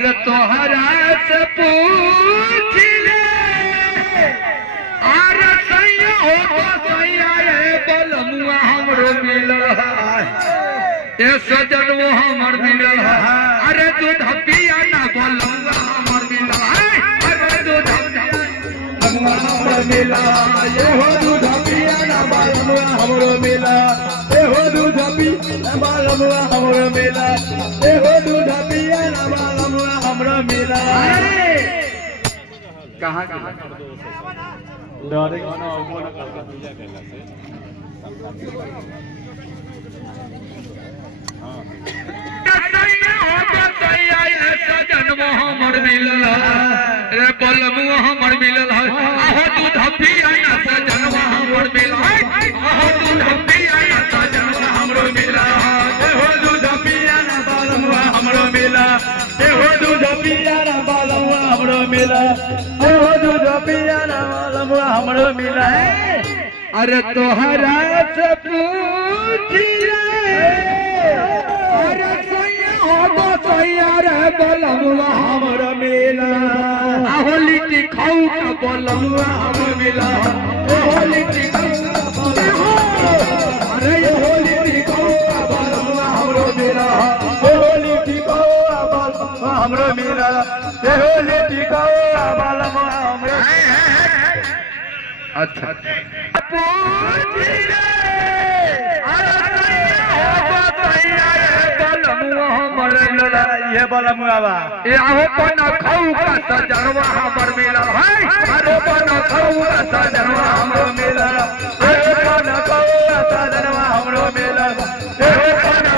अरे तोहरा से पूछ ले अरे सैया हो तो सैया रे बलमुआ हमरो मिलल है ए सजन वो हमर मिलल है अरे दूध पिया ना बलमुआ हमर मिलल है अरे दूध हमर मिला ये हो दूध पिया ना बलमुआ हमरो मिला ए हो दूध पिया बलमुआ हमरो मिला ए हो दूध पिया ना बलमुआ हमरो मिला कहां कहां डरे गाना और करके पूजा कैला से हां सैया हो तो सैया ये सजन हमर मिलल रे बलमुआ हमर मिलल है आहो दूध पिया ना सजन हमर मिलल है आहो दूध पिया ना सजन हमरो मिलल है हो दूध पिया ना बलमुआ हमरो मिलल ए हो दूध पिया ना बलमुआ हमरो मिलल ए हो दूध पिया ना बलमुआ हमरो मिलल अरे तोहरा से पूछ अरे सैया हो तो सैया रे बलमुआ हमरो मिलल आहो लिट्टी खाऊ का बलमुआ हमरो मिलल ए हो लिट्टी खाऊ अरे ये हो लिट्टी खाऊ का बलमुआ हमरो मिलल ए हो लिट्टी खाऊ का बलमुआ हमरो मिलल ए हो लिट्टी खाऊ का बलमुआ हमरो अच्छा पूछ ले अरे सैया हो तो सैया रे बलमुआ हमर मिलल ये बलमुआ बा ए आहो पना खाऊ का सजनवा हमर मिलल है अरे पना खाऊ का सजनवा हमरो मिलल ए पना खाऊ का सजनवा हमरो मिलल ए पना